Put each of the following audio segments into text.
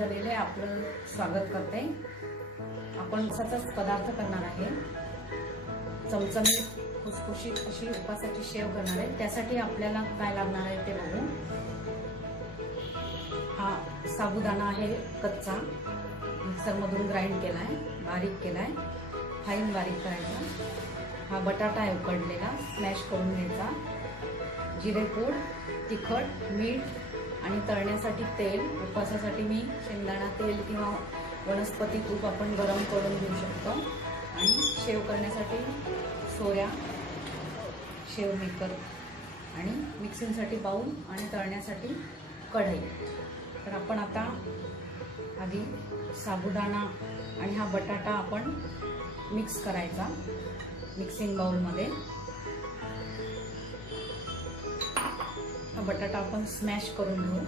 झालेले आपलं स्वागत करते। आपण असाच पदार्थ करणार आहे, चमचमीत खुसखुशीत अशी उपासाची शेव करणार आहे। त्यासाठी आपल्याला काय लागणार आहे ते बघू। हा साबुदाणा आहे कच्चा, मिक्सरमधून ग्राइंड केलाय, बारीक केलाय, फाईन बारीक करायचा। हा बटाटा आहे उकडलेला, स्मॅश करून घ्यायचा। जिरेपूड, तिखट, मीठ आणि तळण्यासाठी तेल। उपवासासाठी मी शेंगदाणा तेल किंवा वनस्पती तूप आपण गरम करून घेऊ शकतो। आणि शेव करण्यासाठी सोऱ्या, शेव मेकर आणि मिक्सिंगसाठी बाउल आणि तळण्यासाठी कढई। तर आपण आता आधी साबुदाणा आणि हा बटाटा आपण मिक्स करायचा मिक्सिंग बाउलमध्ये। हा बटाटा आपण स्मॅश करून घेऊ,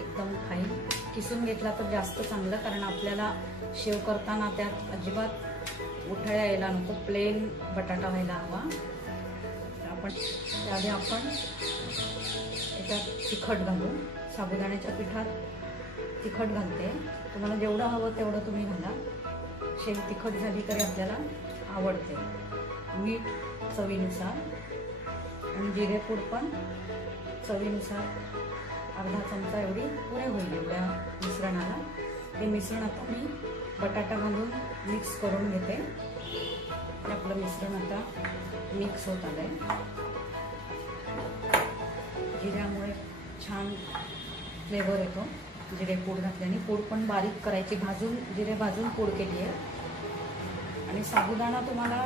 एकदम फाईन किसून घेतला तर जास्त चांगलं, कारण आपल्याला शेव करताना त्यात अजिबात उठळ्या यायला नको, प्लेन बटाटा व्हायला हवा। आपण त्याआधी आपण याच्यात तिखट घालू। साबुदाण्याच्या पिठात तिखट घालते, तुम्हाला जेवढं हवं तेवढं तुम्ही घाला। शेव तिखट झाली तरी आपल्याला आवडते। मीठ चवीनुसार आणि जिरेपूड पण चवीनुसार, अर्धा चमचा एवढी पुरे होईल एवढ्या मिश्रणाला। हे मिश्रण आता मी बटाटा घालून मिक्स करून घेते। आपलं मिश्रण आता मिक्स होत आलंय। जिऱ्यामुळे छान फ्लेवर येतो, जिरे पूड घातल्याने। पूड पण बारीक करायची, भाजून जिरे भाजून पूड केली आहे। आणि साबुदाणा तुम्हाला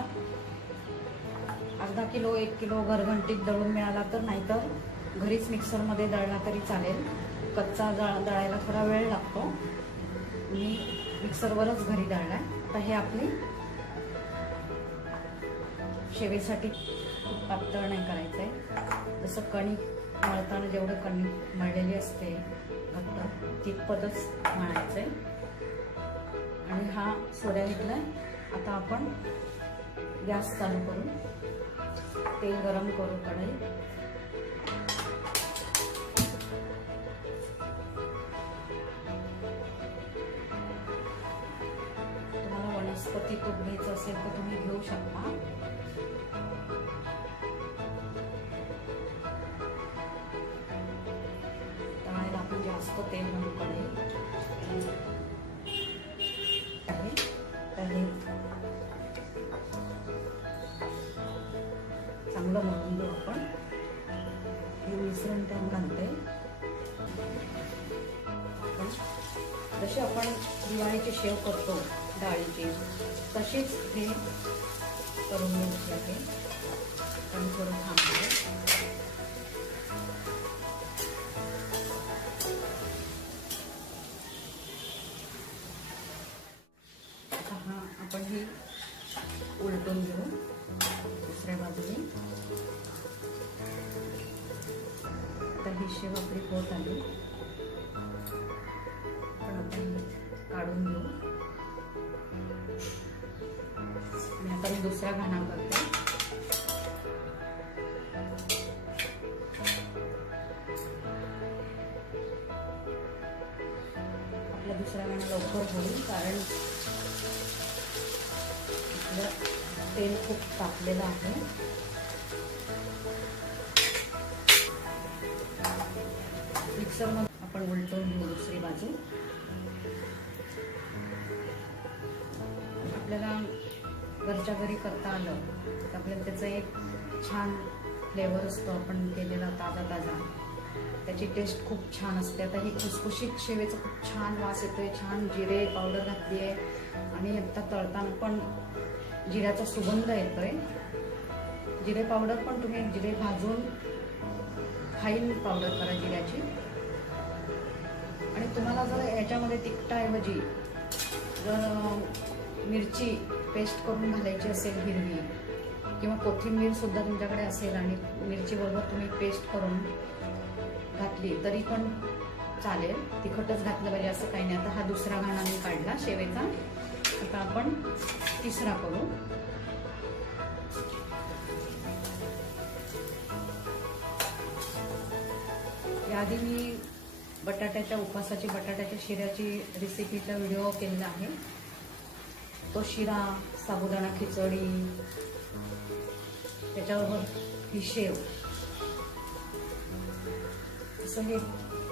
अर्धा किलो 1 किलो घरघंटीत दळून मिळाला तर, नाहीतर घरीच मिक्सरमध्ये दळला तरी चालेल। कच्चा दळायला थोडा वेळ लागतो, मी मिक्सरवरच घरी दळलाय। आता हे आपली शेवेसाठी खूप पातळ नाही करायचंय, जसं कणिक मळताना जेवढं कणिक मळलेली असते घट्ट तितपतच मळायचंय। आणि हा सोऱ्या घेतलाय। आता आपण गॅस चालू करू, तेल गरम करू कढई। तुम्हाला वनस्पती तूप घ्यायचं असेल तर तुम्ही घेऊ शकता। तळायला आपण जास्त तेल घालू कढई। चांगलं मळून घेऊ आपण। हे मिश्रण त्यात घालते। जसे आपण दिवाळीची शेव करतो डाळीची, तशीच हे करून घ्यायचे आहे। पण थोडं थांबते। आता हा आपण हे उलटून घेऊ दुसऱ्या बाजूने। आता ही शेव आपली होत आली, पण आपण काढून घेऊ। आणि आता मी दुसऱ्या घाणा करते। आपल्या दुसऱ्या घाणा लवकर होईल, कारण तेल खूप तापलेलं आहे। मिक्सरमध्ये आपण उलटून घेऊ दुसरी बाजू। आपल्याला घरच्या घरी करता आलं तर आपल्याला त्याचा एक छान फ्लेवर असतो, आपण केलेला ताजा ताजा, त्याची टेस्ट खूप छान असते। आता ही खुसखुशीत शेवेचा खूप छान वास येतोय, छान जिरे पावडर घातली आहे आणि आता तळताना पण जिऱ्याचा सुगंध येतोय। जिरे पावडर पण तुम्ही जिरे भाजून फाईन पावडर करा जिऱ्याची। आणि तुम्हाला जर याच्यामध्ये तिखटाऐवजी जर मिरची पेस्ट करून घालायची असेल हिरवी, किंवा कोथिंबीर सुद्धा तुमच्याकडे असेल आणि मिरची बरोबर तुम्ही पेस्ट करून घातली तरी पण चालेल। तिखटच घातलं पाहिजे असं काही नाही। आता हा दुसरा घाणा मी काढला शेवेचा। आता आपण तिसरा करू। याआधी मी बटाट्याच्या उपासाची बटाट्याच्या शिऱ्याची रेसिपीचा व्हिडिओ केलेला आहे. तो शिरा, साबुदाणा खिचडी, त्याच्याबरोबर ही शेव, असं हे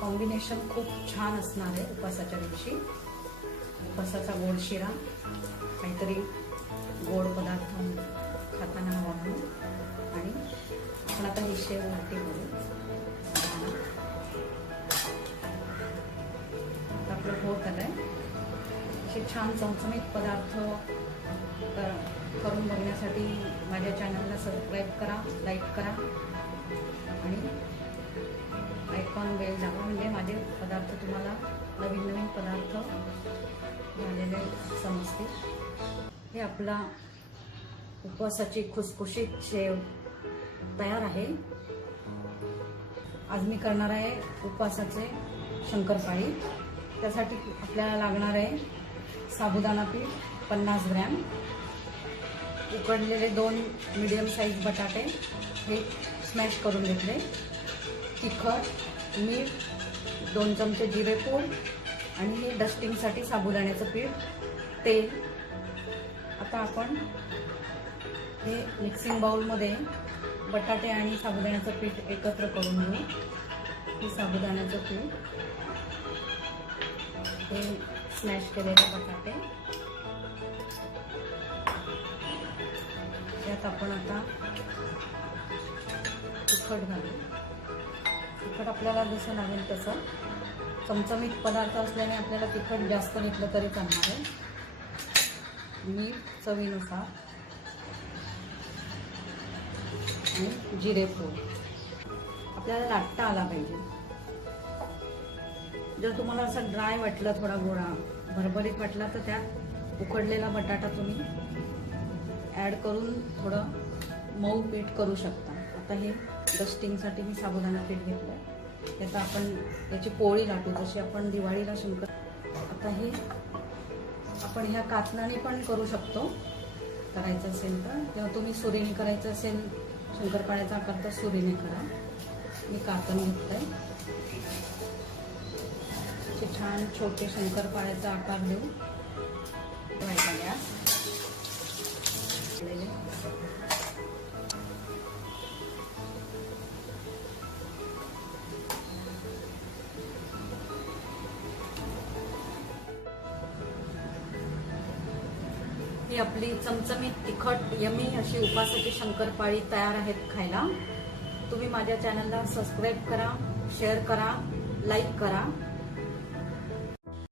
कॉम्बिनेशन खूप छान असणार आहे उपासाच्या दिवशी. उपासाचा गोड शिरा, काहीतरी गोड पदार्थ खाताना हवा म्हणून. आणि आपण आता ही शेव उलटी करू. आपलं होत आलंय. असे छान चमचमीत पदार्थ करून बघण्यासाठी माझ्या चॅनलला सबस्क्राईब करा, लाईक करा आणि आयकॉन बेल दाबा, म्हणजे माझे पदार्थ तुम्हाला नवीन नवीन पदार्थ झालेले समजतील. हे आपला उपवासाची खुसखुशीत शेव तयार आहे. आज मी करणार आहे उपवासाचे शंकरपाळी. त्यासाठी आपल्याला लागणार आहे साबुदाणा पीठ 50 ग्रॅम, उकडलेले 2 मीडियम साईज बटाटे हे स्मॅश करून घेतले, तिखट, मीठ, 2 चमचे जिरेपूड आणि हे डस्टिंगसाठी साबुदाण्याचं पीठ, तेल. आता आपण हे मिक्सिंग बाउलमध्ये बटाटे आणि साबुदाण्याचं पीठ एकत्र करून घेऊ. हे साबुदाण्याचं पीठ, हे स्मॅश केलेले बटाटे, यात आपण आता तिखट घालू. तिखट आपल्याला जसं लागेल तसं. चमचमीत पदार्थ असल्याने आपल्याला तिखट जास्त घेतलं तरी चालणार आहे. मीठ चवीनुसार आणि जिरेपूड. आपल्याला लाटता आला पाहिजे. जर तुम्हाला असं ड्राय वाटलं, थोडा गोळा भरभरीत वाटला, तर त्यात उकडलेला बटाटा तुम्ही ॲड करून थोडं मऊ पीठ करू शकता. आता हे डस्टिंगसाठी मी साबुदाणा पीठ घेतलं. त्याचा आपण याची पोळी लाटू, जशी आपण दिवाळीला शंकर. आता हे आपण ह्या कातणाने पण करू शकतो, करायचं असेल तर. किंवा तुम्ही सुरीने करायचं असेल शंकरपाळ्याचा आकार तर सुरीने करा. मी कातण घेतलंय. छान छोटे शंकरपाळ्याचा आकार देऊ. ही आपली चमचमीत तिखट यमी अशी उपासाची शंकरपाळी तयार आहेत खायला. तुम्ही माझ्या चॅनलला सबस्क्राईब करा, शेअर करा, लाईक करा.